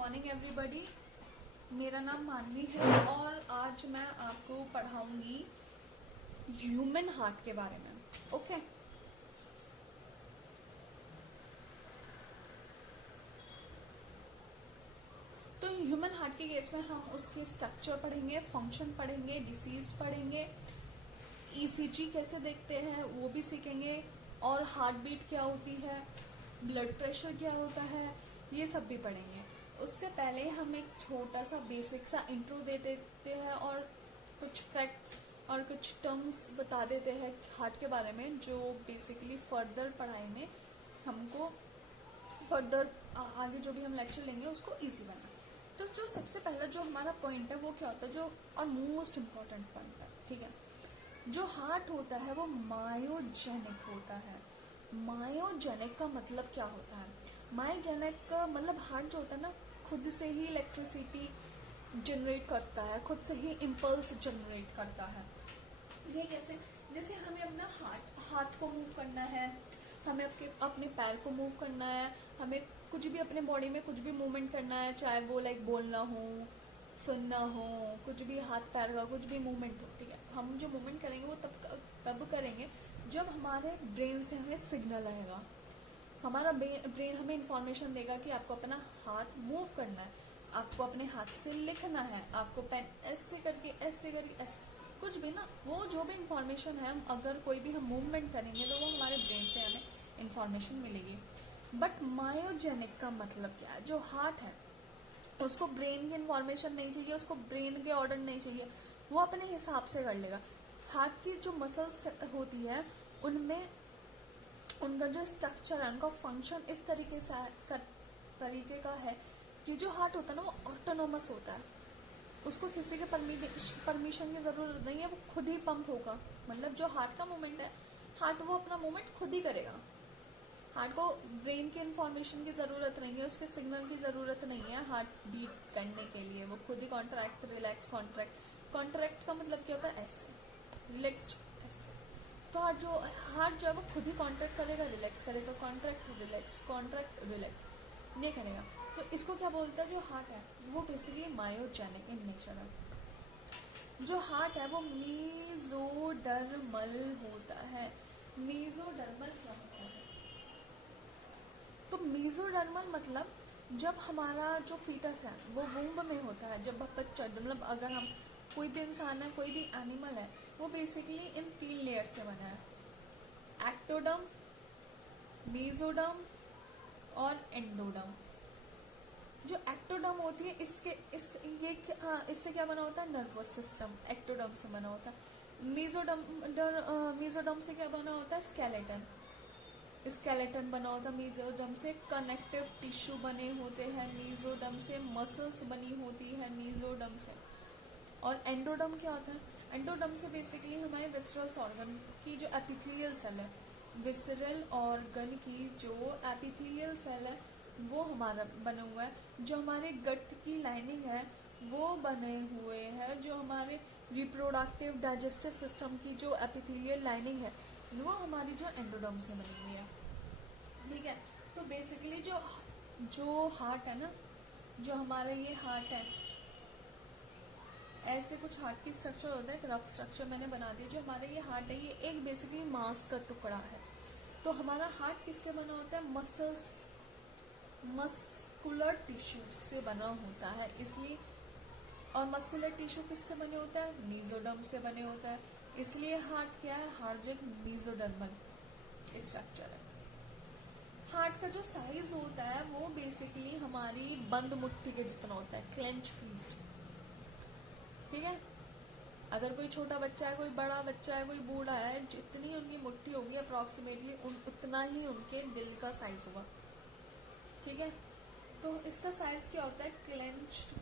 Morning everybody. मेरा नाम मानवी है और आज मैं आपको पढ़ाऊंगी ह्यूमन हार्ट के बारे में। ओके तो ह्यूमन हार्ट के केस में हम उसके स्ट्रक्चर पढ़ेंगे, फंक्शन पढ़ेंगे, डिसीज पढ़ेंगे, ईसीजी कैसे देखते हैं वो भी सीखेंगे, और हार्ट बीट क्या होती है, ब्लड प्रेशर क्या होता है, ये सब भी पढ़ेंगे। उससे पहले हम एक छोटा सा बेसिक सा इंट्रो दे देते हैं और कुछ फैक्ट्स और कुछ टर्म्स बता देते हैं हार्ट के बारे में, जो बेसिकली फर्दर पढ़ाई में हमको फर्दर आगे जो भी हम लेक्चर लेंगे उसको इजी बना। तो जो सबसे पहला जो हमारा पॉइंट है वो क्या होता है, जो और मोस्ट इम्पॉर्टेंट पॉइंट है, ठीक है। जो हार्ट होता है वो मायोजेनिक होता है। मायोजेनिक का मतलब क्या होता है? मायोजेनिक का मतलब हार्ट जो होता है ना, खुद से ही इलेक्ट्रिसिटी जनरेट करता है, खुद से ही इम्पल्स जनरेट करता है। ये कैसे? जैसे हमें अपना हाथ को मूव करना है, हमें अपने पैर को मूव करना है, हमें कुछ भी अपने बॉडी में कुछ भी मूवमेंट करना है, चाहे वो लाइक बोलना हो, सुनना हो, कुछ भी हाथ पैर का कुछ भी मूवमेंट हो, ठीक है। हम जो मूवमेंट करेंगे वो तब करेंगे जब हमारे ब्रेन से हमें सिग्नल आएगा। हमारा ब्रेन हमें इंफॉर्मेशन देगा कि आपको अपना हाथ मूव करना है, आपको अपने हाथ से लिखना है, आपको पेन ऐसे करके ऐसे कुछ भी ना, वो जो भी इंफॉर्मेशन है, हम अगर कोई भी हम मूवमेंट करेंगे तो वो हमारे ब्रेन से हमें इंफॉर्मेशन मिलेगी। बट मायोजेनिक का मतलब क्या है? जो हार्ट है उसको ब्रेन की इन्फॉर्मेशन नहीं चाहिए, उसको ब्रेन के ऑर्डर नहीं चाहिए, वो अपने हिसाब से कर लेगा। हार्ट की जो मसल्स होती है उनमें उनका जो स्ट्रक्चर है, उनका फंक्शन इस तरीके का है कि जो हार्ट होता है ना वो ऑटोनोमस होता है। उसको किसी के परमिशन की ज़रूरत नहीं है, वो खुद ही पंप होगा। मतलब जो हार्ट का मूवमेंट है, हार्ट वो अपना मूवमेंट खुद ही करेगा। हार्ट को ब्रेन की इन्फॉर्मेशन की ज़रूरत नहीं है, उसके सिग्नल की ज़रूरत नहीं है हार्ट बीट करने के लिए। वो खुद ही कॉन्ट्रैक्ट रिलैक्स, कॉन्ट्रैक्ट का मतलब क्या होता है? ऐसे, रिलैक्स्ड ऐसे। तो हार्ट जो है वो खुद ही कॉन्ट्रैक्ट करेगा, रिलैक्स करेगा, कॉन्ट्रैक्ट रिलैक्स नहीं करेगा। तो इसको क्या बोलता है? जो हार्ट है वो बेसिकली मायोजेनिक इन नेचर है। जो हार्ट है वो मीजोडर्मल होता है। मीजोडर्मल क्या होता है? तो मीजोडर्मल मतलब जब हमारा जो फीटस है वो वूम्ब में होता है, जब बच्चा, मतलब अगर हम कोई भी इंसान है, कोई भी एनिमल है, वो बेसिकली इन 3 लेयर से बना है: एक्टोडर्म, मेसोडर्म और एंडोडर्म। जो एक्टोडर्म होती है इससे क्या बना होता है? नर्वस सिस्टम एक्टोडर्म से बना होता है। मेसोडर्म से क्या बना होता है? स्केलेटन बना होता है। मेसोडर्म से कनेक्टिव टिश्यू बने होते हैं, मेसोडर्म से मसल्स बनी होती है, मेसोडर्म से। और एंडोडर्म क्या होता है? एंडोडर्म से बेसिकली हमारे विसरल ऑर्गन की जो एपिथेलियल सेल है, विसरल ऑर्गन की जो एपिथेलियल सेल है वो हमारा बना हुआ है। जो हमारे गट की लाइनिंग है वो बने हुए हैं। जो हमारे रिप्रोडक्टिव डाइजेस्टिव सिस्टम की जो एपिथेलियल लाइनिंग है वो हमारी जो एंडोडर्म से बनी हुई है, ठीक है। तो बेसिकली जो हार्ट है ना, जो हमारा ये हार्ट है, ऐसे कुछ हार्ट की स्ट्रक्चर होता है। एक रफ स्ट्रक्चर मैंने बना दिया। जो हमारा ये हार्ट है ये एक बेसिकली मांस का टुकड़ा है। तो हमारा हार्ट किससे बना होता है? मस्कुलर टिश्यू से बना होता है, इसलिए। और मस्कुलर टिश्यू किससे बने होता है? मेसोडर्म से बने होता है, इसलिए हार्ट क्या है? हार्ट जो मेसोडर्मल स्ट्रक्चर है। हार्ट का जो साइज होता है वो बेसिकली हमारी बंद मुट्ठी के जितना होता है, क्लेंच फिस्ट, ठीक है। अगर कोई छोटा बच्चा है, कोई बड़ा बच्चा है, कोई बूढ़ा है, जितनी उनकी मुट्ठी होगी अप्रॉक्सीमेटली उतना ही उनके दिल का साइज होगा, ठीक है। तो इसका साइज क्या होता है? क्लेंच्ड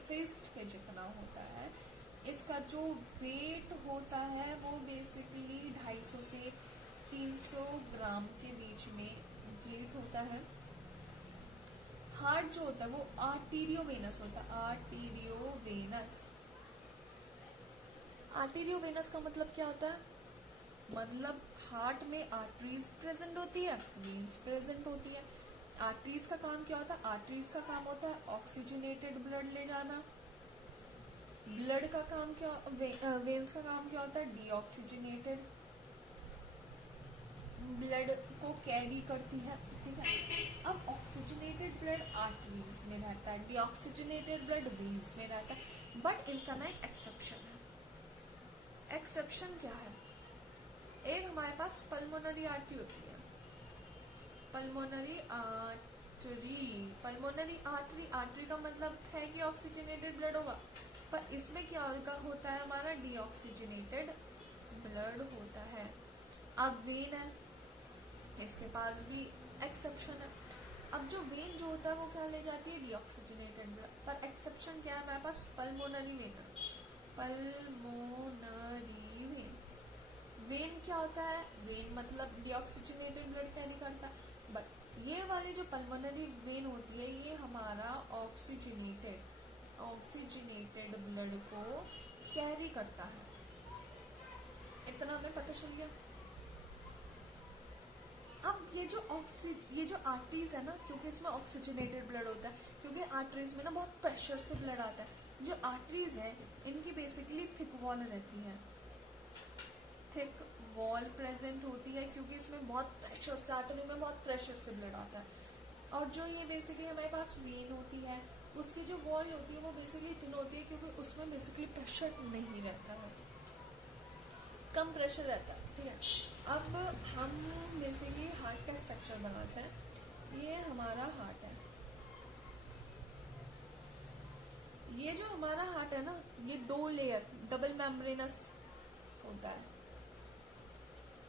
फिस्ट के जितना होता है। इसका जो वेट होता है वो बेसिकली 250 से 300 ग्राम के बीच में वेट होता है। हार्ट जो होता है वो आर्टीरियोवेनस होता है। आर्टीरियोवेनस का मतलब क्या होता है? मतलब हार्ट में आर्टरीज प्रेजेंट होती है, वेन्स प्रेजेंट होती है। आर्टरीज का काम क्या होता है? आर्टरीज का काम होता है ऑक्सीजनेटेड ब्लड ले जाना। ब्लड का काम क्या, वेन्स का काम क्या होता है? डीऑक्सीजनेटेड ब्लड को कैरी करती है, ठीक है। अब ऑक्सीजनेटेड ब्लड आर्टरीज में रहता है, डीऑक्सीजनेटेड ब्लड वेन्स में रहता है, बट इनका ना एक एक्सेप्शन है। एक्सेप्शन क्या है? एक हमारे पास पल्मोनरी आर्टरी होती है, पल्मोनरी आर्टरी। आर्टरी का मतलब है कि ऑक्सीजनेटेड ब्लड होगा, पर इसमें क्या होता है? हमारा डीऑक्सीजनेटेड ब्लड होता है। अब वेन है, इसके पास भी एक्सेप्शन है। अब जो वेन जो होता है वो क्या ले जाती है? Deoxygenated blood. पर एक्सेप्शन क्या है हमारे पास? Pulmonary vein. Pulmonary vein. Vein क्या होता है? वेन मतलब डीऑक्सीजनेटेड ब्लड कैरी करता है, बट ये वाली जो पल्मोनरी वेन होती है ये हमारा ऑक्सीजनेटेड ब्लड को कैरी करता है। इतना हमें पता चल गया। अब ये जो आर्टरीज है ना, क्योंकि इसमें ऑक्सीजनेटेड ब्लड होता है, क्योंकि आर्टरीज में ना बहुत प्रेशर से ब्लड आता है। जो आर्टरीज है इनकी बेसिकली थिक वॉल रहती है, थिक वॉल प्रेजेंट होती है, क्योंकि इसमें बहुत प्रेशर से, आर्टरी में बहुत प्रेशर से ब्लड आता है। और जो ये बेसिकली हमारे पास वेन होती है उसकी जो वॉल होती है वो बेसिकली थिन होती है, क्योंकि उसमें बेसिकली प्रेशर नहीं रहता है, कम प्रेशर रहता है, ठीक है। अब हम बेसिकली हार्ट का स्ट्रक्चर बनाते हैं। ये हमारा हार्ट है, ये जो हमारा हार्ट है ना ये 2 लेयर डबल मेम्ब्रेनस होता है,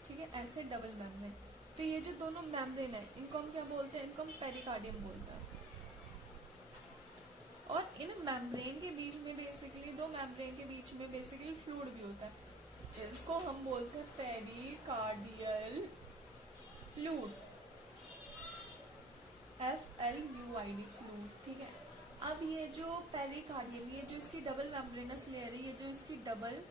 ठीक है, ऐसे डबल मेम्ब्रेन। तो ये जो दोनों मेम्ब्रेन है इनको हम क्या बोलते हैं? इनको हम पेरिकार्डियम बोलते हैं। और इन मेम्ब्रेन के बीच में बेसिकली, 2 मेम्ब्रेन के बीच में बेसिकली फ्लूइड भी होता है, जिसको हम बोलते हैं पेरिकार्डियल फ्लूइड, FLUID फ्लूइड, ठीक है। अब ये जो पेरिकार्डियम, ये जो इसकी डबल मेम्ब्रेनस लेयर है, ये जो इसकी डबल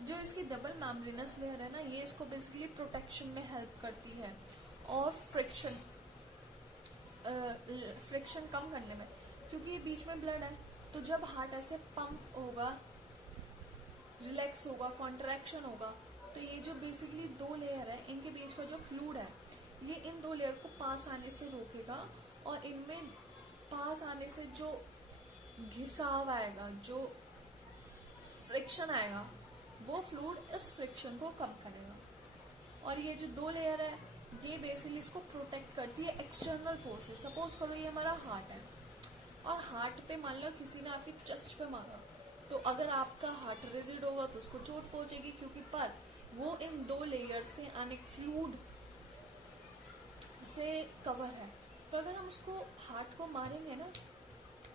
जो इसकी डबल मेम्ब्रेनस लेयर है ना, ये इसको बेसिकली प्रोटेक्शन में हेल्प करती है और फ्रिक्शन कम करने में, क्योंकि ये बीच में ब्लड है। तो जब हार्ट ऐसे पंप होगा, रिलैक्स होगा, कॉन्ट्रैक्शन होगा, तो ये जो बेसिकली 2 लेयर है इनके बीच का जो फ्लूइड है ये इन 2 लेयर को पास आने से रोकेगा, और इनमें पास आने से जो घिसाव आएगा, जो फ्रिक्शन आएगा, वो फ्लूइड इस फ्रिक्शन को कम करेगा। और ये जो 2 लेयर है ये बेसिकली इसको प्रोटेक्ट करती है एक्सटर्नल फोर्सेस। सपोज करो ये हमारा हार्ट है, और हार्ट पे मान लो किसी ने आपके चेस्ट पे मारा, तो अगर आपका हार्ट रिजिड होगा तो उसको चोट पहुंचेगी, क्योंकि पर वो इन 2 लेयर से आने फ्लूइड से कवर है। तो अगर हम उसको हार्ट को मारेंगे ना,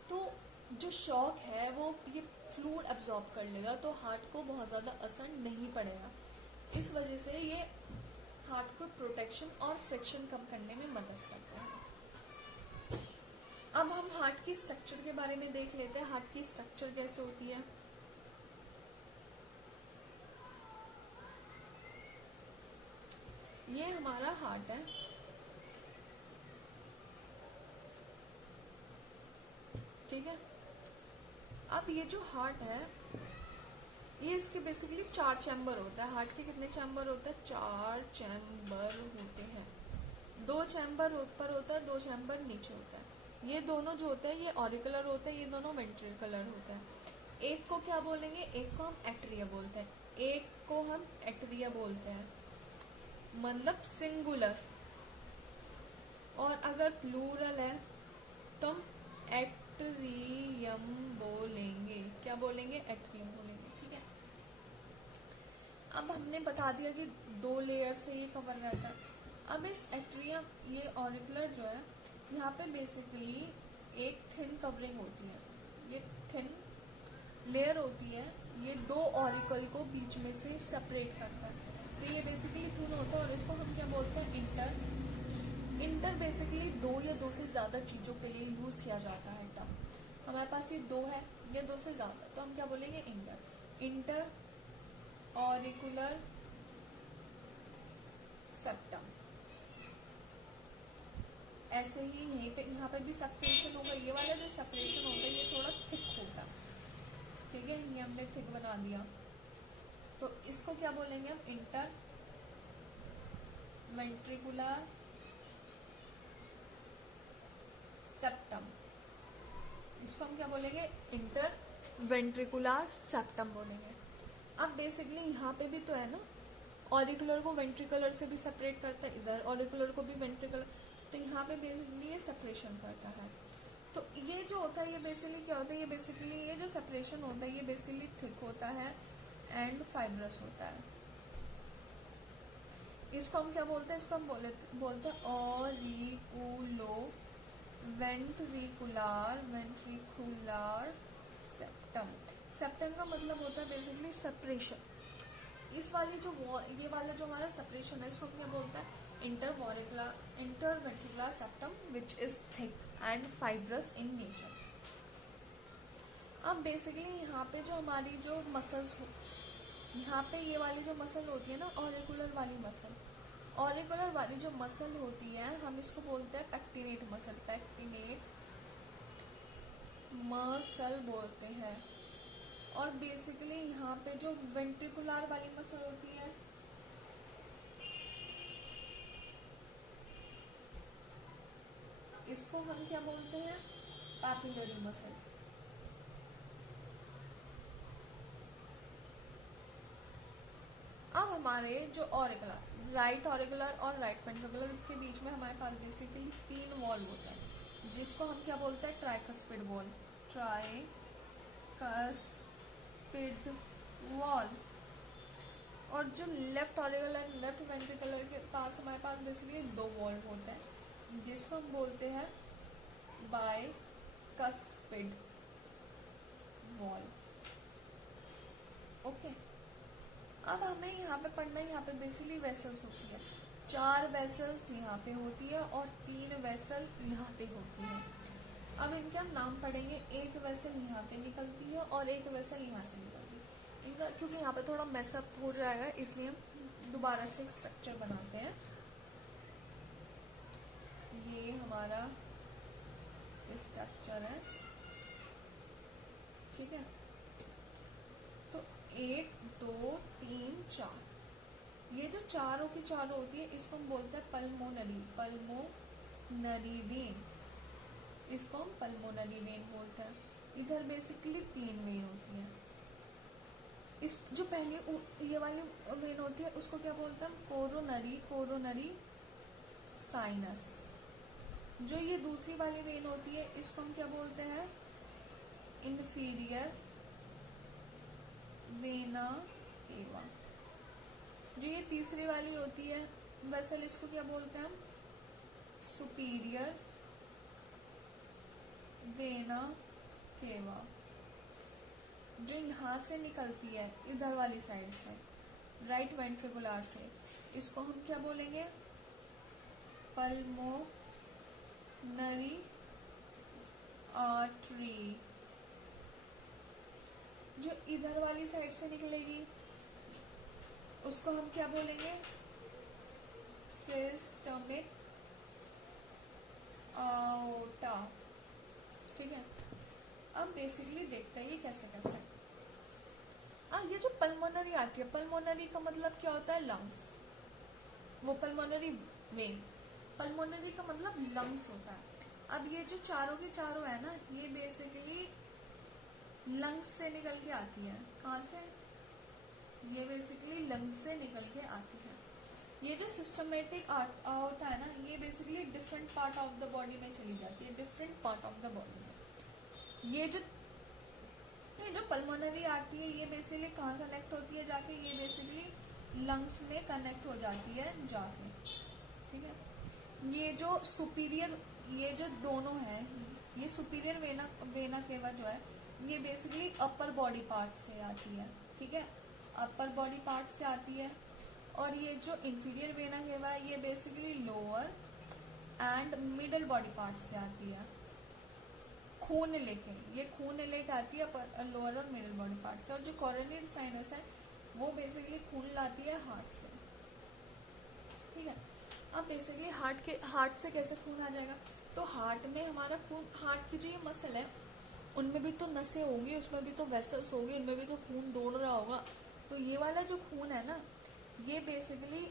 तो जो शॉक है वो ये फ्लूइड एब्जॉर्ब कर लेगा, तो हार्ट को बहुत ज़्यादा असर नहीं पड़ेगा। इस वजह से ये हार्ट को प्रोटेक्शन और फ्रिक्शन कम करने में मदद करता है। अब हम हार्ट की स्ट्रक्चर के बारे में देख लेते हैं, हार्ट की स्ट्रक्चर कैसे होती है। ये हमारा हार्ट है, ठीक है। अब ये जो हार्ट है ये इसके बेसिकली 4 चैम्बर होता है। हार्ट के कितने चैम्बर होते हैं? 4 चैम्बर होते हैं। 2 चैम्बर ऊपर होता है, 2 चैम्बर नीचे होता है। ये दोनों जो होते हैं ये ऑरिकुलर होते हैं, ये दोनों वेंट्रिकुलर होते हैं। एक को क्या बोलेंगे? एक को हम एट्रिया बोलते हैं, एक को हम एट्रिया बोलते हैं, मतलब सिंगुलर। और अगर प्लूरल है तो हम एट्रियम बोलेंगे। क्या बोलेंगे? एट्रियम बोलेंगे, ठीक है। अब हमने बता दिया कि 2 लेयर से ये कवर रहता है। अब इस एट्रियम, ये ऑरिकुलर जो है, यहाँ पे बेसिकली एक थिन कवरिंग होती है, ये थिन लेयर होती है, ये 2 ऑरिकल को बीच में से सेपरेट करता है। तो ये बेसिकली थिन होता है और इसको हम क्या बोलते हैं? इंटर बेसिकली 2 या 2 से ज़्यादा चीज़ों के लिए यूज़ किया जाता है टर्म। हमारे पास ये 2 है, ये 2 से ज़्यादा, तो हम क्या बोलेंगे? इंटर ऑरिकुलर ऐसे ही यहीं पे यहाँ पे भी सेपरेशन होगा। ये वाला जो सेपरेशन होगा ये थोड़ा थिक होगा, ठीक है, ये हमने थिक बना दिया। तो इसको क्या बोलेंगे हम, इंटर वेंट्रिकुलर सेप्टम। इसको हम क्या बोलेंगे, इंटर वेंट्रिकुलर सेप्टम बोलेंगे। अब बेसिकली यहाँ पे भी तो है ना, ऑरिकुलर को वेंट्रिकुलर से भी सेपरेट करता है, इधर ऑरिकुलर को भी वेंट्रिकुलर, तो यहाँ पे बेसिकली ये सेपरेशन करता है। तो ये जो होता है ये बेसिकली क्या होता है, ये बेसिकली ये जो सेपरेशन होता है ये बेसिकली थिक होता है एंड फाइब्रस होता है। इसको हम क्या बोलते हैं, इसको हम बोलते हैं ऑरिकुलो वेंट्रिकुलर सेप्टम। सेप्टम का मतलब होता है बेसिकली सेपरेशन। इस वाली जो ये वाला जो हमारा सेपरेशन है इसको क्या बोलता है, interventricular septum which is thick and fibrous in nature. अब बेसिकली यहाँ पे जो हमारी जो मसल्स हो, यहाँ पे ये वाली जो मसल होती है ना ऑरिकुलर वाली मसल, ऑरिकुलर वाली जो मसल होती है हम इसको बोलते हैं पेक्टिनेट मसल, पेक्टिनेट मसल बोलते हैं। और बेसिकली यहाँ पे जो वेंट्रिकुलर वाली मसल होती है इसको हम क्या बोलते हैं, पैपिलरी मसल। अब हमारे जो ऑरिकुलर, राइट ऑरिकुलर और राइट वेंट्रिकुलर के बीच में हमारे पास बेसिकली 3 वॉल होता है जिसको हम क्या बोलते हैं, ट्राइकस्पिड वॉल, ट्राइकस्पिड वॉल। और जो लेफ्ट ऑरिकुलर लेफ्ट वेंट्रिकुलर के पास हमारे पास बेसिकली 2 वॉल होते हैं जिसको हम बोलते हैं बाइकस्पिड वॉल। ओके, अब हमें यहाँ पे पढ़ना है, यहाँ पे बेसिकली वेसल्स होती है, 4 वेसल्स यहाँ पे होती है और 3 वेसल यहाँ पे होती है। अब इनके हम नाम पढ़ेंगे, एक वेसल यहाँ पे निकलती है और एक वेसल यहाँ से निकलती है। इनका क्योंकि यहाँ पे थोड़ा मैसअप हो जाएगा इसलिए हम दोबारा से एक स्ट्रक्चर बनाते हैं। ये हमारा स्ट्रक्चर है, ठीक है। तो 1 2 3 4, ये जो चारों की चारों होती है इसको हम बोलते हैं पल्मोनरी वेन। इसको हम पल्मोनरी वेन बोलते हैं। इधर बेसिकली 3 वेन होती है। इस जो पहले ये वाली वेन होती है उसको क्या बोलते हैं हम, कोरोनरी साइनस। जो ये दूसरी वाली वेन होती है इसको हम क्या बोलते हैं, इंफीरियर वेना केवा। जो ये तीसरी वाली होती है वेसल इसको क्या बोलते हैं हम, सुपीरियर वेना केवा। जो यहाँ से निकलती है इधर वाली साइड से, राइट वेंट्रिकुलर से, इसको हम क्या बोलेंगे, पल्मोनरी आर्टरी। जो इधर वाली साइड से निकलेगी उसको हम क्या बोलेंगे, सिस्टमिक आउटा, ठीक है। अब बेसिकली देखते हैं ये कैसे कैसे। अब ये जो पल्मोनरी आर्टरी है, पल्मोनरी का मतलब क्या होता है, लंग्स, वो पल्मोनरी वेन, पल्मोनरी का मतलब लंग्स होता है। अब ये जो चारों के चारों है ना ये बेसिकली लंग्स से निकल के आती है। कहाँ से, ये बेसिकली लंग्स से निकल के आती है। ये जो सिस्टमेटिक आउट है ना ये basically different part of the body में चली जाती है, different part of the body में। ये जो पल्मोनरी आर्टरी है ये बेसिकली कहाँ कनेक्ट होती है जाके, ये बेसिकली लंग्स में कनेक्ट हो जाती है जाके, ठीक है। ये जो सुपीरियर, ये जो दोनों है, ये सुपीरियर वेना केवा जो है ये बेसिकली अपर बॉडी पार्ट से आती है, ठीक है, अपर बॉडी पार्ट से आती है। और ये जो इंफीरियर वेना केवा है ये basically lower and middle body part से आती है, खून लेके, ये खून लेके आती है लोअर और मिडल बॉडी पार्ट से। और जो कोरोनरी साइनस है वो बेसिकली खून लाती है हार्ट से, ठीक है। अब बेसिकली हार्ट से कैसे खून आ जाएगा, तो हार्ट में हमारा खून, हार्ट की जो ये मसल है उनमें भी तो नसें होंगी, उसमें भी तो वेसल्स होंगी, उनमें भी तो खून दौड़ रहा होगा। तो ये वाला जो खून है ना, ये बेसिकली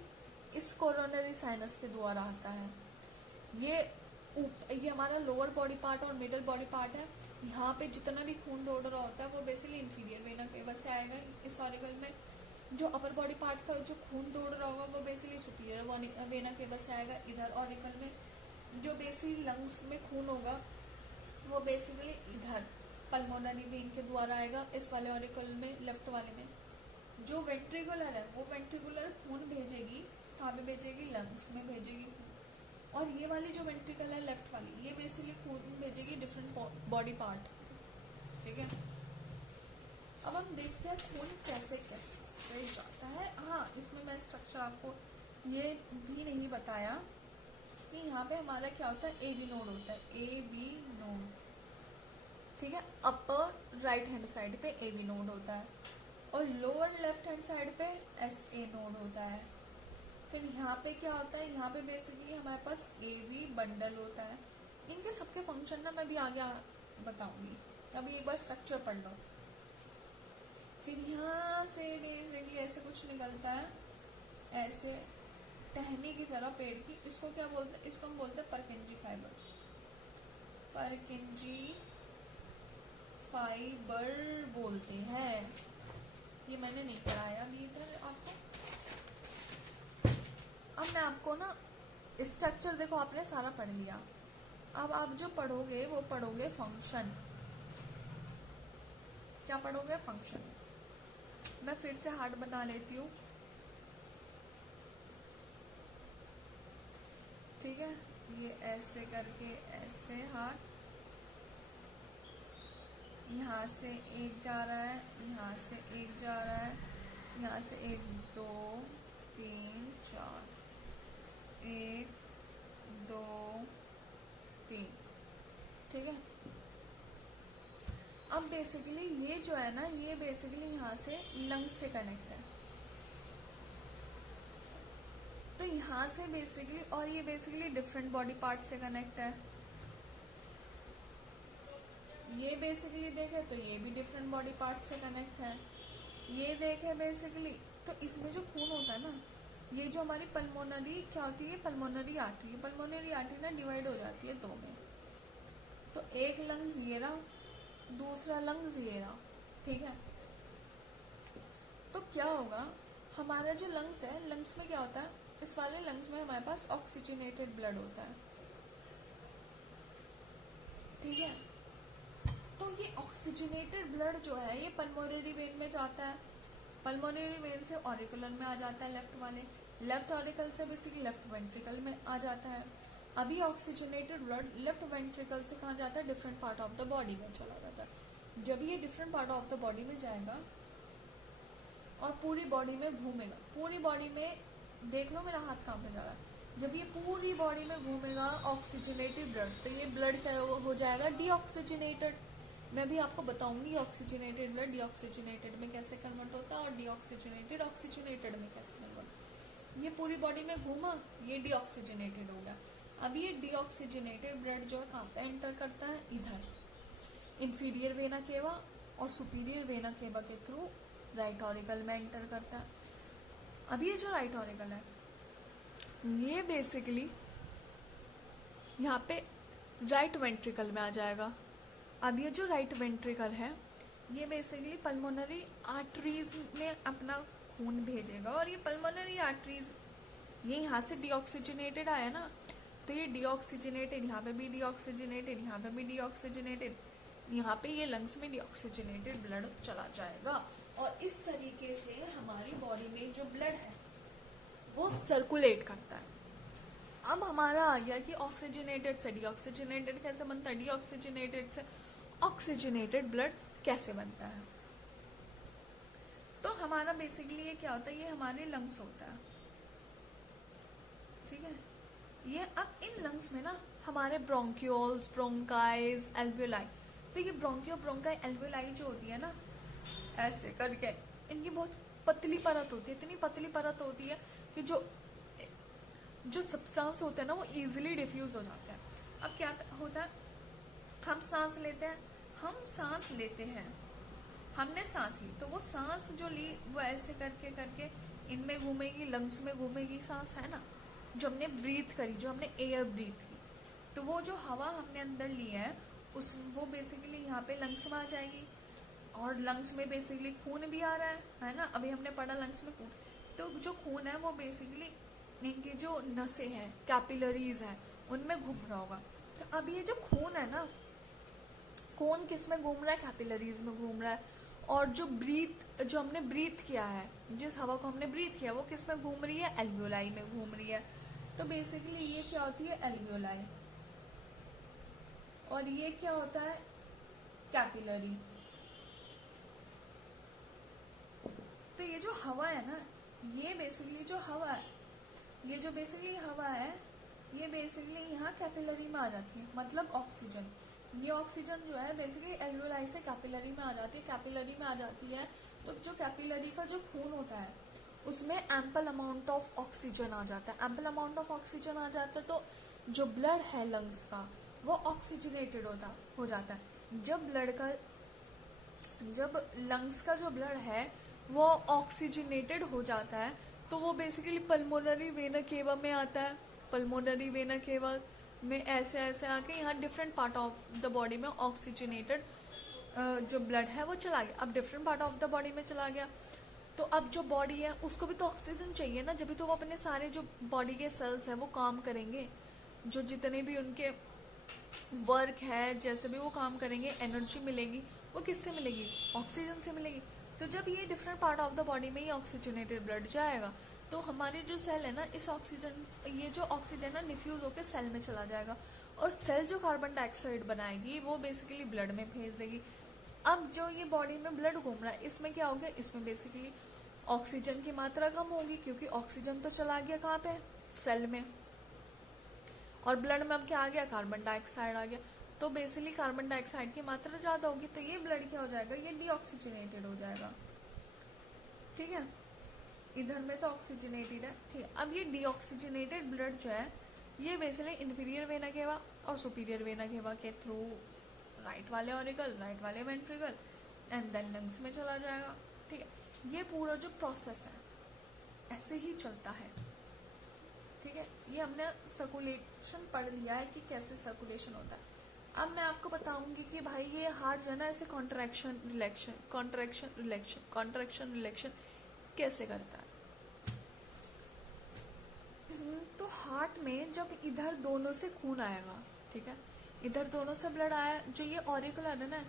इस कोरोनरी साइनस के द्वारा आता है। ये हमारा लोअर बॉडी पार्ट और मिडल बॉडी पार्ट है। यहाँ पे जितना भी खून दौड़ रहा होता है वो बेसिकली इंफीरियर वेना केवा से आएगा इस ऑरिकल में। जो अपर बॉडी पार्ट का जो खून दौड़ रहा होगा वो बेसिकली सुपीरियर वेना केवा से आएगा इधर ऑरिकल में। जो बेसिकली लंग्स में खून होगा वो बेसिकली इधर पल्मोनरी वेन के द्वारा आएगा इस वाले ऑरिकल में, लेफ्ट वाले में। जो वेंट्रिकुलर है वो वेंट्रिकुलर खून भेजेगी, कहाँ पे भेजेगी, लंग्स में भेजेगी। और ये वाली जो वेंट्रिकल है लेफ्ट वाली, ये बेसिकली खून भेजेगी डिफरेंट बॉडी पार्ट। ठीक है, अब हम देखते हैं खून कैसे कैसे जाता है। हाँ, इसमें मैं स्ट्रक्चर आपको ये भी नहीं बताया कि यहाँ पे हमारा क्या होता है, ए बी नोड होता है, ए बी नोड। ठीक है, अपर राइट हैंड साइड पे ए बी नोड होता है और लोअर लेफ्ट हैंड साइड पे एस ए नोड होता है। फिर यहाँ पे क्या होता है, यहाँ पे बेसिकली हमारे पास ए बी बंडल होता है। इनके सबके फंक्शन ना मैं भी आगे बताऊंगी, अभी एक बार स्ट्रक्चर पढ़ लो। फिर यहाँ से बेसिकली ऐसे कुछ निकलता है, ऐसे टहनी की तरह पेड़ की। इसको क्या बोलते हैं, इसको हम बोलते हैं परकिंजी फाइबर, परकिंजी फाइबर बोलते हैं। ये मैंने नहीं पढ़ाया अभी इधर आपको। अब मैं आपको ना स्ट्रक्चर, देखो आपने सारा पढ़ लिया, अब आप जो पढ़ोगे वो पढ़ोगे फंक्शन। क्या पढ़ोगे, फंक्शन। मैं फिर से हार्ट बना लेती हूँ। ठीक है, ये ऐसे करके ऐसे हार्ट, यहाँ से एक जा रहा है, यहाँ से एक जा रहा है, यहाँ से एक, दो, तीन, चार, एक, दो, तीन। ठीक है, अब बेसिकली ये जो है ना, ये बेसिकली यहाँ से लंग्स से कनेक्ट है। तो यहाँ से बेसिकली, और ये बेसिकली डिफरेंट बॉडी पार्ट से कनेक्ट है। ये बेसिकली देखे तो ये भी डिफरेंट बॉडी पार्ट से कनेक्ट है। ये देखे बेसिकली, तो इसमें जो खून होता है ना, ये जो हमारी पल्मोनरी क्या होती है, पल्मोनरी आर्टरी, पल्मोनरी आर्टरी ना डिवाइड हो जाती है दो में। तो एक लंग्स ये रहा, दूसरा लंग्स ये रहा। ठीक है, तो क्या होगा, हमारा जो लंग्स है, लंग्स में क्या होता है, इस वाले लंग्स में हमारे पास ऑक्सीजनेटेड ब्लड होता है। ठीक है, तो ये ऑक्सीजनेटेड ब्लड जो है ये पल्मोनरी वेन में जाता है, पल्मोनरी वेन से ऑरिकुलर में आ जाता है लेफ्ट वाले, लेफ्ट ऑरिकल से बेसिकली लेफ्ट वेंट्रिकल में आ जाता है। अभी ऑक्सीजनेटेड ब्लड लेफ्ट वेंट्रिकल से कहाँ जाता है, different part of the body में चला जाता है। जब ये different part of the body में जाएगा और पूरी बॉडी में घूमेगा, पूरी बॉडी में, देख लो मेरा हाथ कहाँ पे जा रहा है, जब ये पूरी बॉडी में घूमेगा ऑक्सीजनेटेड ब्लड, तो ये ब्लड क्या हो जाएगा, डीऑक्सीजनेटेड। मैं भी आपको बताऊंगी ऑक्सीजनेटेड ब्लड डीऑक्सीजनेटेड में कैसे कन्वर्ट होता है और डीऑक्सीजनेटेड ऑक्सीजनेटेड में कैसे कन्वर्ट। ये पूरी बॉडी में घूमा, ये डीऑक्सीजनेटेड हो गया। अब ये डीऑक्सीजनेटेड ब्लड जो है कहाँ पे एंटर करता है, इधर इंफीरियर वेना केवा और सुपीरियर वेना केवा के थ्रू राइट ऑरिकल में एंटर करता है। अब ये जो राइट ऑरिकल है ये बेसिकली यहाँ पे राइट वेंट्रिकल में आ जाएगा। अब ये जो राइट वेंट्रिकल है ये बेसिकली पल्मोनरी आर्टरीज में अपना खून भेजेगा, और ये पल्मोनरी आर्टरीज ये यहाँ से डीऑक्सीजनेटेड आया ना, तो ये डीऑक्सीजनेटेड, यहाँ पे भी डीऑक्सीजनेटेड, यहाँ पे भी डीऑक्सीजनेटेड, यहाँ पे ये लंग्स में डीऑक्सीजनेटेड ब्लड चला जाएगा। और इस तरीके से हमारी बॉडी में जो ब्लड है वो सर्कुलेट करता है। अब हमारा आ गया कि ऑक्सीजनेटेड से डीऑक्सीजनेटेड कैसे बनता है, डीऑक्सीजनेटेड से ऑक्सीजनेटेड ब्लड कैसे बनता है। तो हमारा बेसिकली ये क्या होता है, ये हमारे लंग्स होता है। ठीक है, ये अब इन लंग्स में ना हमारे ब्रोंक्यूल्स, ब्रोंकाइज, एल्वियोलाई, तो ये ब्रोंकियो ब्रोंकाई एल्वियोलाई जो होती है ना, ऐसे करके इनकी बहुत पतली परत होती है, इतनी पतली परत होती है कि जो जो सब्सटेंस होते हैं ना वो इजीली डिफ्यूज हो जाते हैं। अब क्या होता है, हम सांस लेते हैं, हमने सांस ली तो वो सांस जो ली वो ऐसे करके करके इनमें घूमेगी, लंग्स में घूमेगी सांस, है ना, जो हमने ब्रीथ करी, जो हमने एयर ब्रीथ की, तो वो जो हवा हमने अंदर ली है उस वो बेसिकली यहाँ पे लंग्स में आ जाएगी। और लंग्स में बेसिकली खून भी आ रहा है ना, अभी हमने पढ़ा लंग्स में खून, तो जो खून है वो बेसिकली इनकी जो नसें हैं, कैपिलरीज हैं, उनमें घूम रहा होगा। तो अब ये जो खून है ना, खून किस में घूम रहा है, कैपिलरीज में घूम रहा है। और जो हमने ब्रीथ किया है, जिस हवा को हमने ब्रीथ किया वो किस में घूम रही है, एल्वियोलाई में घूम रही है। तो बेसिकली ये क्या होती है, एल्वियोलाई, और ये क्या होता है, कैपिलरी। तो ये जो हवा है ना, ये बेसिकली जो हवा है, ये जो बेसिकली हवा है, ये बेसिकली यहाँ कैपिलरी में आ जाती है, मतलब ऑक्सीजन। ये ऑक्सीजन जो है बेसिकली एल्वियोलाई से कैपिलरी में आ जाती है, कैपिलरी में आ जाती है। तो जो कैपिलरी का जो खून होता है उसमें एम्पल अमाउंट ऑफ ऑक्सीजन आ जाता है, एम्पल अमाउंट ऑफ ऑक्सीजन आ जाता है। तो जो ब्लड है लंग्स का वो ऑक्सीजनेटेड हो जाता है। जब लंग्स का जो ब्लड है वो ऑक्सीजनेटेड हो जाता है तो वो बेसिकली पल्मोनरी वेना केवा में आता है। पल्मोनरी वेना केवा में ऐसे ऐसे आके यहाँ different part of the body में ऑक्सीजनेटेड जो ब्लड है वो चला गया। अब different part of the body में चला गया तो अब जो बॉडी है उसको भी तो ऑक्सीजन चाहिए ना, जब भी तो वो अपने सारे जो बॉडी के सेल्स हैं वो काम करेंगे, जो जितने भी उनके वर्क है जैसे भी वो काम करेंगे, एनर्जी मिलेगी वो किससे मिलेगी, ऑक्सीजन से मिलेगी। तो जब ये different part of the body में ये ऑक्सीजनेटेड ब्लड जाएगा तो हमारे जो सेल है ना, इस ऑक्सीजन, ये जो ऑक्सीजन है डिफ्यूज होकर सेल में चला जाएगा और सेल जो कार्बन डाइऑक्साइड बनाएगी वो बेसिकली ब्लड में भेज देगी। अब जो ये बॉडी में ब्लड घूम रहा है इसमें क्या हो गया, इसमें बेसिकली ऑक्सीजन की मात्रा कम होगी क्योंकि ऑक्सीजन तो चला गया कहाँ पे, सेल में, और ब्लड में अब क्या आ गया, कार्बन डाइऑक्साइड आ गया। तो बेसिकली कार्बन डाइऑक्साइड की मात्रा ज़्यादा होगी तो ये ब्लड क्या हो जाएगा, ये डीऑक्सीजनेटेड हो जाएगा। ठीक है, इधर में तो ऑक्सीजनेटेड है, ठीक है। अब ये डीऑक्सीजनेटेड ब्लड जो है ये बेसिकली इंफीरियर वेना केवा और सुपीरियर वेना केवा के थ्रू राइट वाले ऑरिकल, राइट वाले वेंट्रिकल एंड देन लंग्स में चला जाएगा। ठीक है, ये पूरा जो प्रोसेस है ऐसे ही चलता है। ठीक है, ये हमने सर्कुलेशन पढ़ लिया है कि कैसे सर्कुलेशन होता है। अब मैं आपको बताऊंगी कि भाई ये हार्ट जो है ना ऐसे कॉन्ट्रैक्शन रिलैक्शन, कॉन्ट्रैक्शन रिलैक्शन, कॉन्ट्रैक्शन रिलैक्शन कैसे करता है। तो हार्ट में जब इधर दोनों से खून आएगा, ठीक है, इधर दोनों से ब्लड आया, जो ये ऑरिकुलर है ना